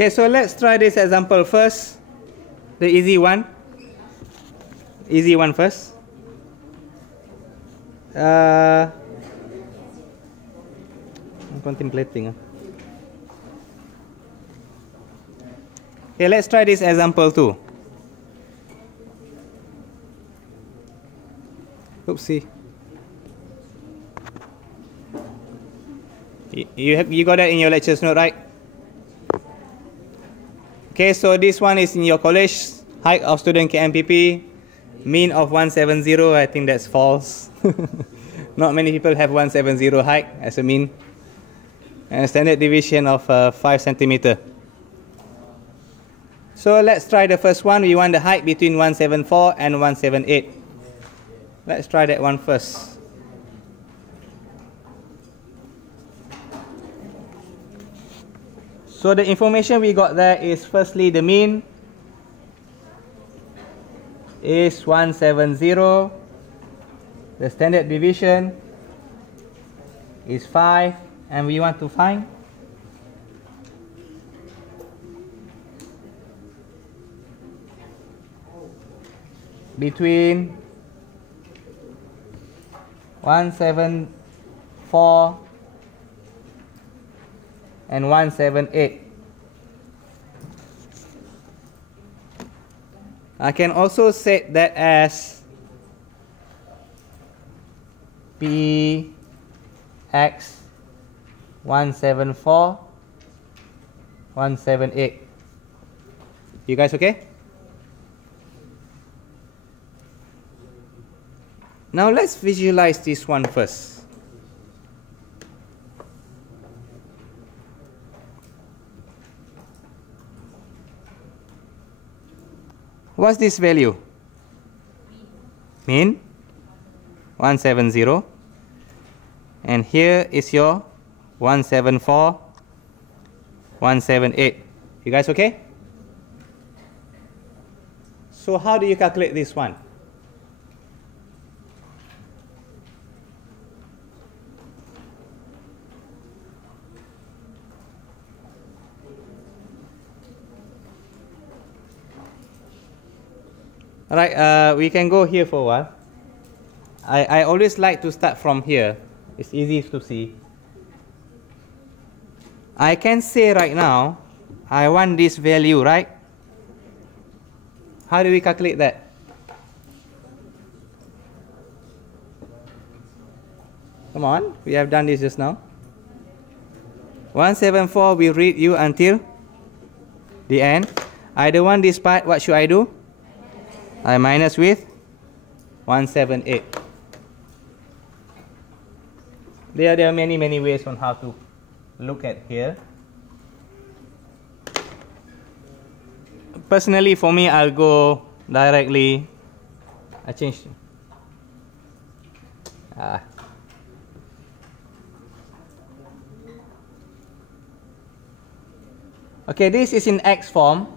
Okay, so let's try this example first. The easy one. Easy one first. I'm contemplating. Okay, let's try this example too. Oopsie. You got that in your lectures note, right? Okay, so this one is in your college. Height of student KMPP, mean of 170. I think that's false. Not many people have 170 height as a mean. And a standard deviation of 5 centimeter. So let's try the first one. We want the height between 174 and 178. Let's try that one first. So the information we got there is firstly the mean is 170. The standard deviation is 5, and we want to find between 174 and 178. I can also set that as PX 174 178. You guys okay? Now let's visualize this one first. What's this value? Mean 170, and here is your 174 178. You guys okay? So how do you calculate this one? Alright, we can go here for a while. I always like to start from here. It's easy to see. I can say right now, I want this value, right? How do we calculate that? Come on, we have done this just now. 174 will read you until the end. I don't want this part, what should I do? I minus with 178. There are many ways on how to look at here. Personally, for me, I'll go directly. I changed. Okay, this is in X form.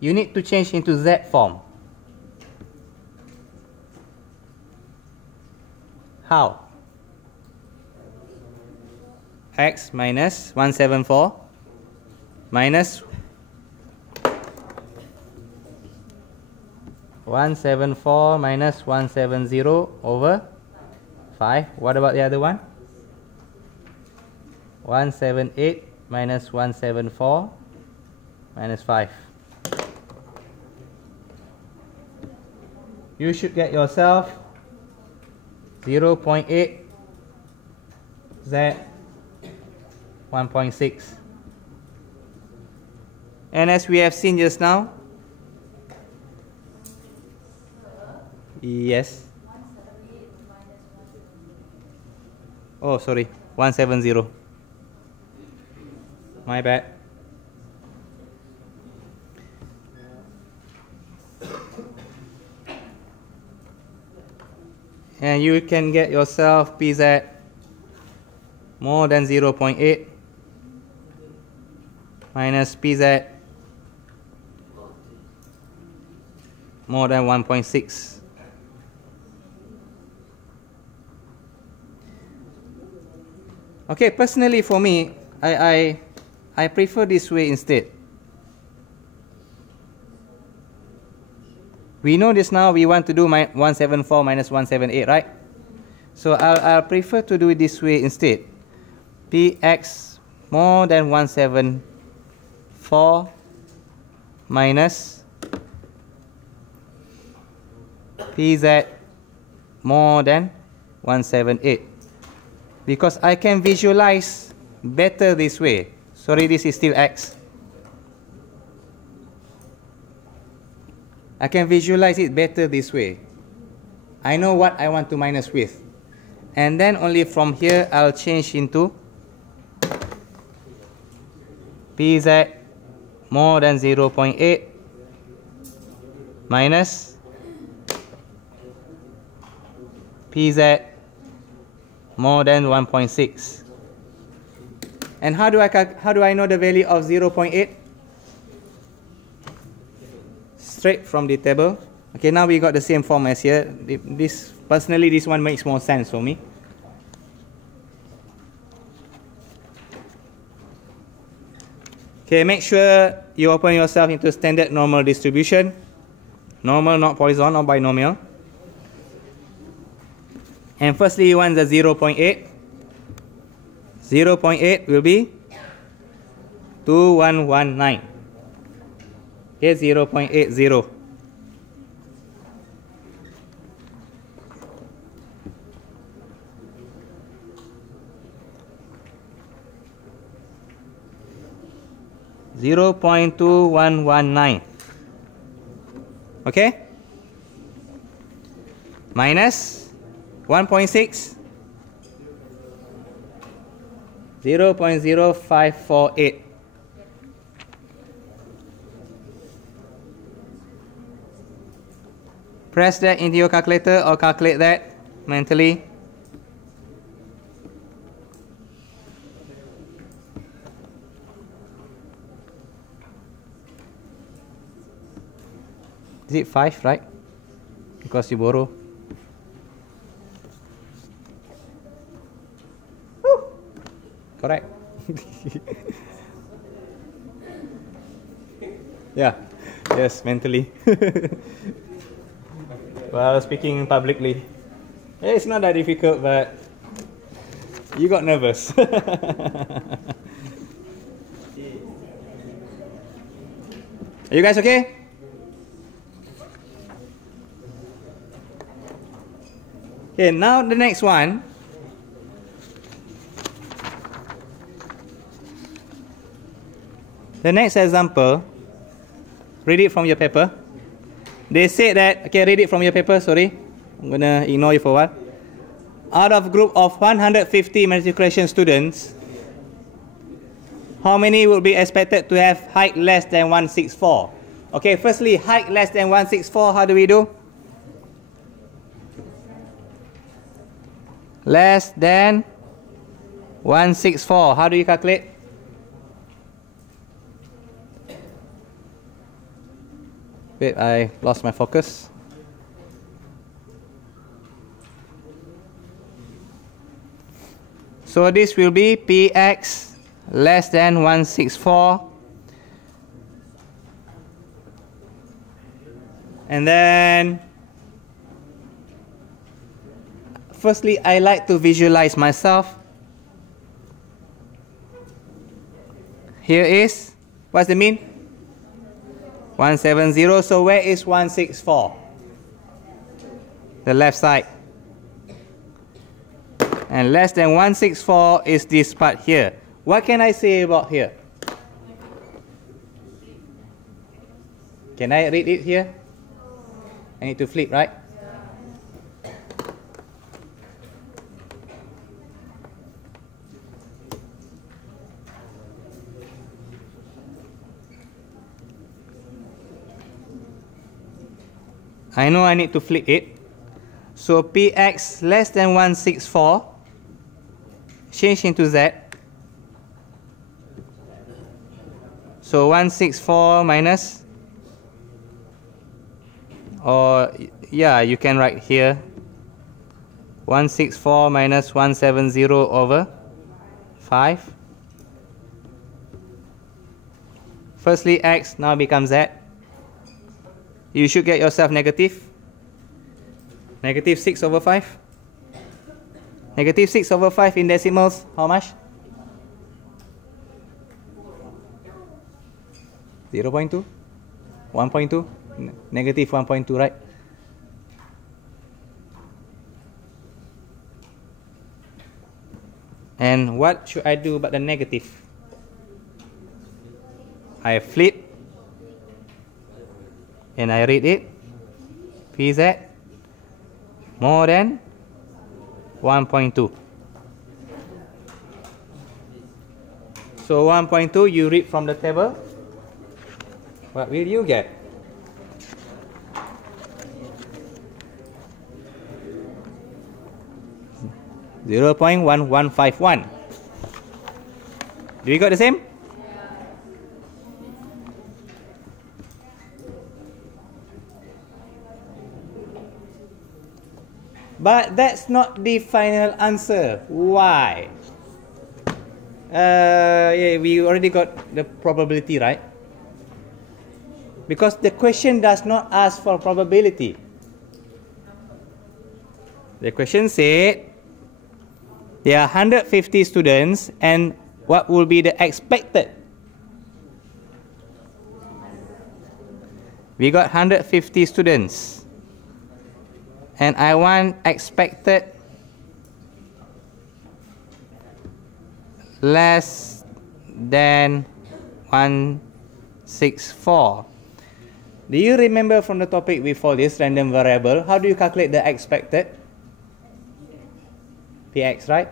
You need to change into Z form. How? X minus 174 minus 174 minus 170 over 5. What about the other one? 178 minus 174 minus 5. You should get yourself 0.8 Z 1.6. And as we have seen just now, yes. Oh, sorry, 170. My bad. And you can get yourself PZ more than 0.8 minus PZ more than 1.6. Okay, personally for me, I prefer this way instead. We know this now, we want to do 174 minus 178, right? So I'll prefer to do it this way instead. Px more than 174 minus Pz more than 178. Because I can visualize better this way. Sorry, this is still x. I can visualize it better this way. I know what I want to minus with. And then only from here I'll change into Pz more than 0.8 minus Pz more than 1.6. And how do I know the value of 0.8? Straight from the table. Okay, now we got the same form as here. Personally, this one makes more sense for me. Okay, make sure you open yourself into standard normal distribution. Normal, not Poisson or binomial. And firstly, you want the 0.8. 0.8 will be 2119. Okay, 0.80. .2119. Okay? Minus 1.6. 0.0548. Press that into your calculator or calculate that mentally. Is it 5, right? Because you borrow. Woo! Correct. Yeah. Yes, mentally. Well, speaking publicly. It's not that difficult, but you got nervous. Are you guys okay? Okay, now the next one. The next example, read it from your paper. They say that, okay, read it from your paper, sorry. I'm going to ignore you for a while. Out of a group of 150 matriculation students, how many will be expected to have height less than 164? Okay, firstly, height less than 164, how do we do? Less than 164. How do you calculate? Wait, I lost my focus. So this will be Px less than 164. And then firstly, I like to visualize myself. Here is, what's the mean? 170. So where is 164? The left side. And less than 164 is this part here. What can I say about here? Can I read it here? I need to flip, right? I know I need to flip it. So Px less than 164 change into Z. So 164 minus, or yeah, you can write here 164 minus 170 over 5. Firstly x now becomes Z. You should get yourself negative. Negative 6 over 5. Negative 6 over 5 in decimals, how much? 0.2? 1.2? Negative 1.2, right? And what should I do about the negative? I flip and I read it. PZ more than 1.2. So 1.2 you read from the table. What will you get? .1151. Do you got the same? But that's not the final answer. Why? Yeah, we already got the probability, right? Because the question does not ask for probability. The question said there are 150 students and what will be the expected? We got 150 students. And I want expected less than 164. Do you remember from the topic before this, random variable, how do you calculate the expected? Px, right?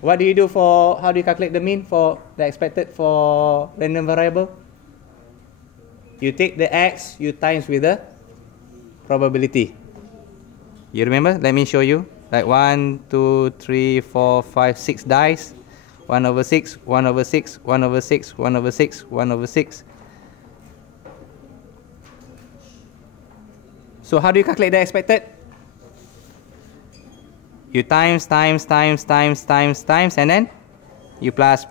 What do you do for, how do you calculate the mean for the expected for random variable? You take the x, you times with the probability. You remember? Let me show you. Like 1, 2, 3, 4, 5, 6 dice. 1 over 6, 1 over 6, 1 over 6, 1 over 6, 1 over 6. So how do you calculate the expected? You times, and then you plus.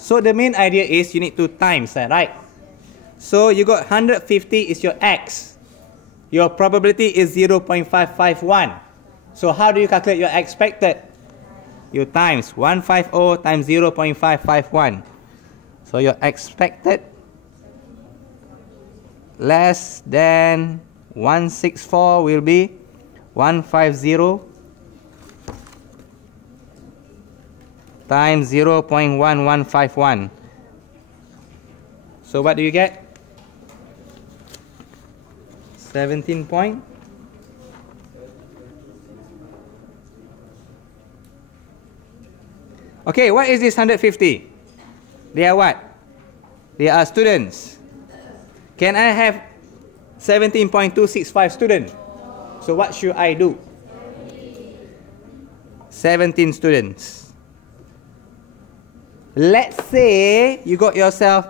So the main idea is you need to times that, right? So you got 150 is your x. Your probability is 0.551. So how do you calculate your expected? You times 150 times 0.551. So your expected less than 164 will be 150 times 0.1151. So what do you get? 17 point. Okay, what is this 150? They are what? They are students. Can I have 17.265 students? So what should I do? 17 students. Let's say you got yourself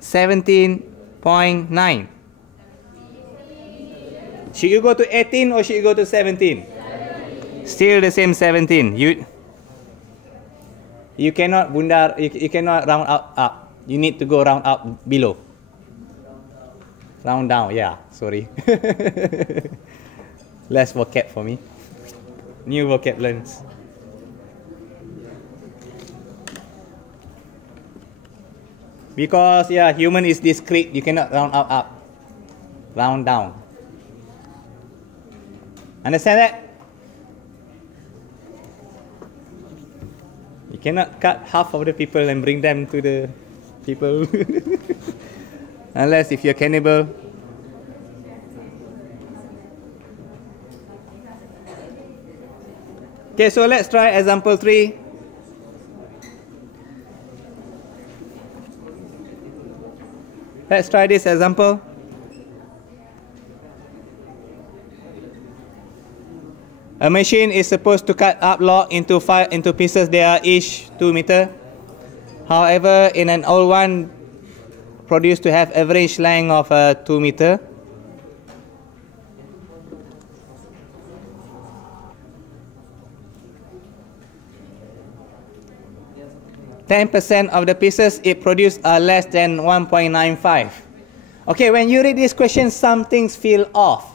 17.9. Should you go to 18 or should you go to 17? 17. Still the same 17. You cannot bundar, you cannot round up. You need to go round up below. Round down, yeah, sorry. Less vocab for me. New vocab learns. Because, yeah, human is discrete. You cannot round up. Round down. Understand that? You cannot cut half of the people and bring them to the people. Unless if you're cannibal. Okay, so let's try example 3. Let's try this example. A machine is supposed to cut up log into pieces. They are each 2 meters. However, in an old one, produced to have average length of 2 meters. %% of the pieces it produced are less than 1.95. Okay, when you read this question, some things feel off.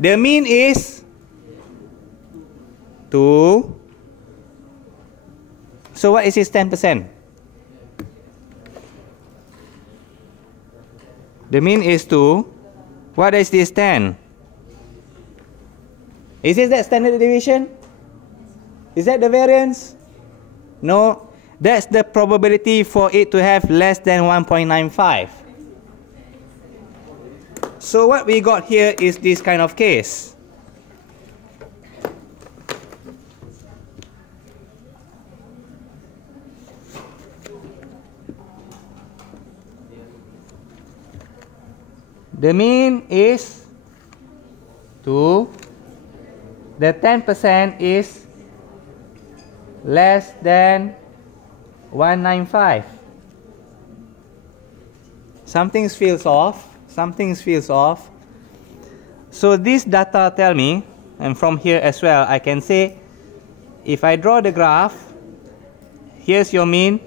The mean is 2. So what is this 10%? The mean is 2. What is this 10? Is this that standard deviation? Is that the variance? No. That's the probability for it to have less than 1.95. So what we got here is this kind of case. The mean is 2. The 10% is less than 195. Something feels off. Something feels off. So this data tell me, and from here as well, I can say, if I draw the graph, here's your mean,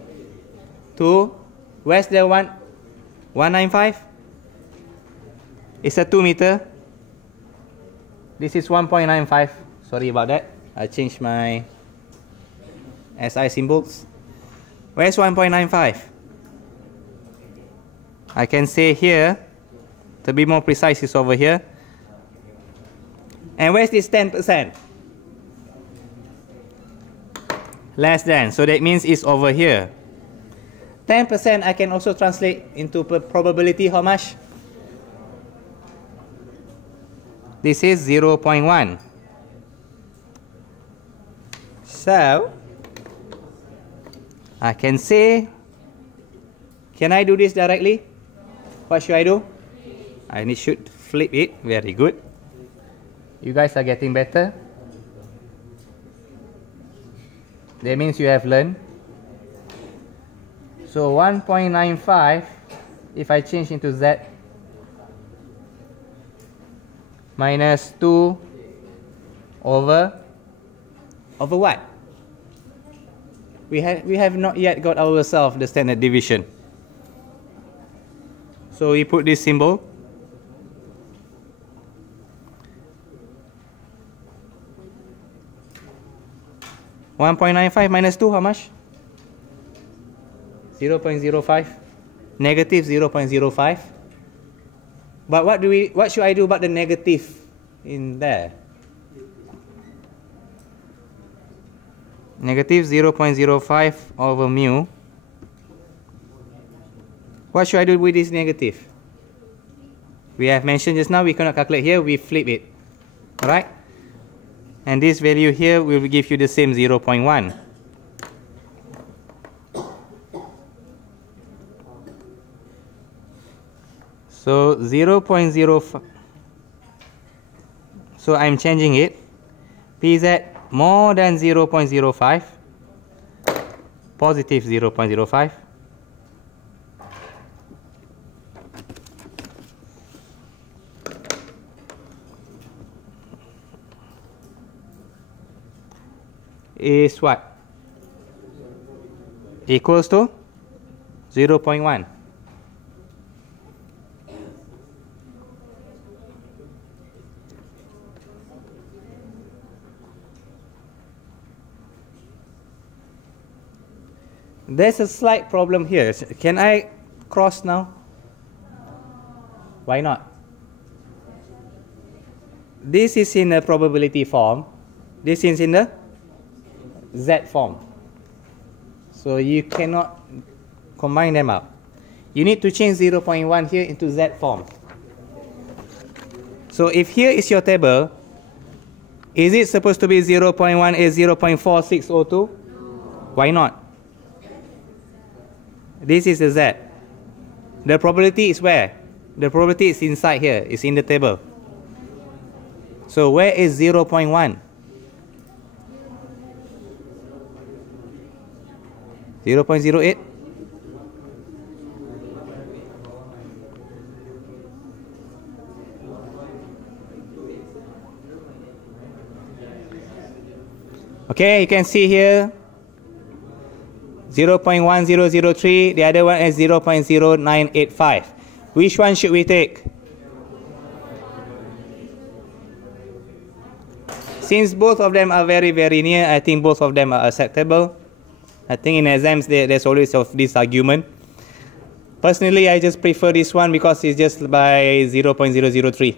2. Where's the 195? It's a 2 meter. This is 1.95. Sorry about that. I changed my SI symbols. Where's 1.95? I can say here, to be more precise, is over here. And where's this 10%? Less than. So that means it's over here. 10% I can also translate into probability how much? This is 0.1. So I can say, can I do this directly? What should I do? I should flip it. Very good. You guys are getting better. That means you have learned. So 1.95, if I change into Z, minus 2 over what? We have not yet got ourselves the standard deviation. So we put this symbol. (1.95) minus 2, how much? 0.05. Negative 0.05. But what should I do about the negative in there? Negative 0.05 over mu. What should I do with this negative? We have mentioned just now we cannot calculate here, we flip it. Alright? And this value here will give you the same 0.1. So 0.05. So I'm changing it. PZ more than 0.05. Positive 0.05. Is what? Equals to 0.1. There's a slight problem here. Can I cross now? Why not? This is in a probability form. This is in the Z form. So you cannot combine them up. You need to change 0.1 here into Z form. So if here is your table, is it supposed to be 0.1 is 0.4602? Why not? This is the Z. The probability is where? The probability is inside here. It's in the table. So where is 0.1? 0.08? Okay, you can see here 0.1003, the other one is 0.0985. Which one should we take? Since both of them are very, very near, I think both of them are acceptable. I think in exams there's always of this argument. Personally, I just prefer this one because it's just by 0.003.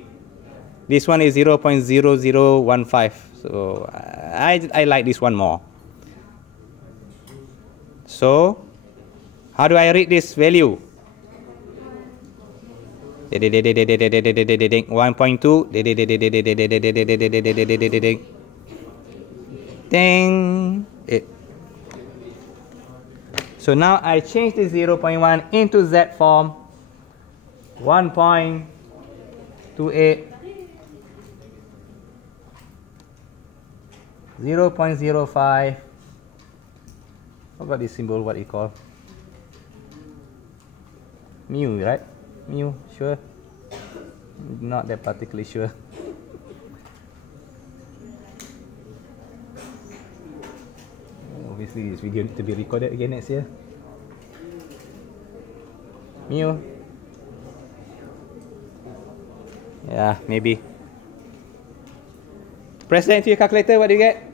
This one is 0.0015. So I like this one more. So how do I read this value? 1.2. Ding. So now I change the 0.1 into Z form. 1.28. 0.05. Forgot this symbol, what you call? Mu, right? Mu, sure. Not that particularly sure. Obviously, this video needs to be recorded again next year. Mu. Yeah, maybe. Press that into your calculator, what do you get?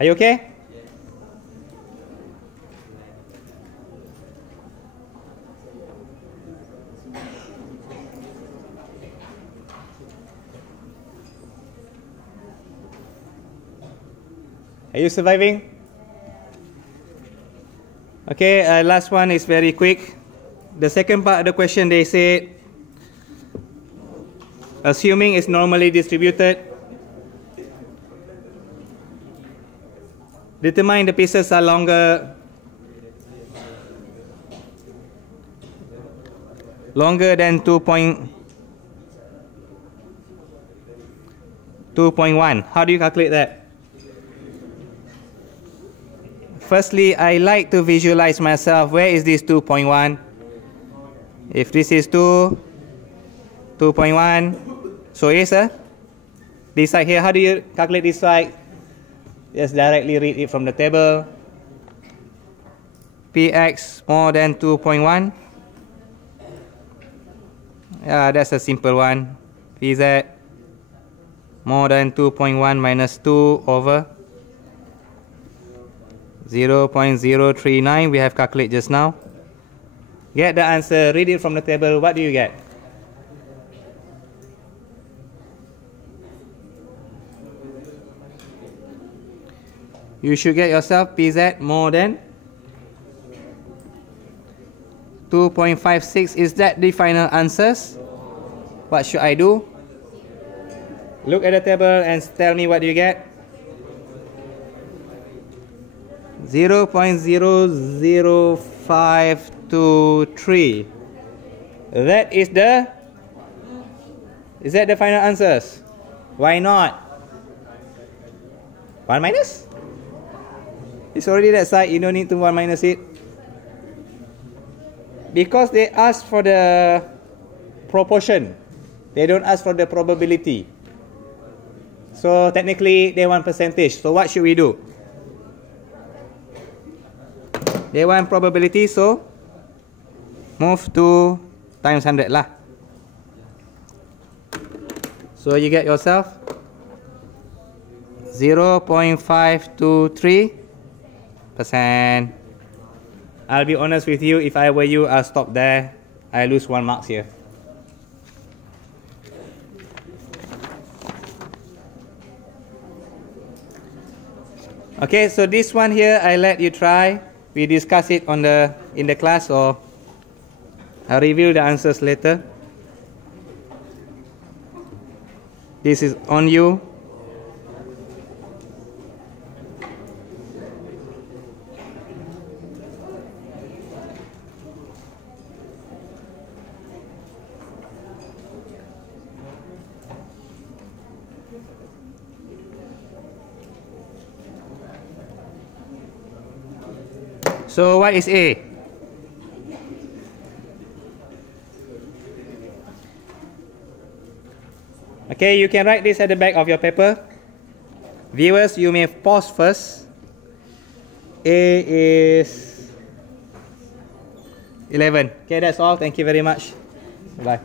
Are you okay? Are you surviving? Okay, last one is very quick. The second part of the question, they say, assuming it's normally distributed, determine the pieces are longer than 2.1. How do you calculate that? Firstly, I like to visualize myself. Where is this 2.1? If this is 2.1, so is this side here. How do you calculate this side? Just directly read it from the table. Px more than 2.1. Yeah, that's a simple one. Pz more than 2.1 minus 2 over 0.039 we have calculated just now. Get the answer, read it from the table. What do you get? You should get yourself Pz more than 2.56. Is that the final answers? What should I do? Look at the table and tell me what you get. 0.00523. Is that the final answers? Why not? 1 minus? It's already that side, you don't need to 1 minus it. Because they ask for the proportion. They don't ask for the probability. So technically they want percentage. So what should we do? They want probability, so move to times 100 lah. So you get yourself 0.523%. I'll be honest with you, if I were you, I'll stop there. I lose 1 mark here. Okay, so this one here, I let you try. We discuss it in the class, or I'll review the answers later. This is on you. So what is A? Okay, you can write this at the back of your paper. Viewers, you may pause first. A is 11. Okay, that's all. Thank you very much. Bye.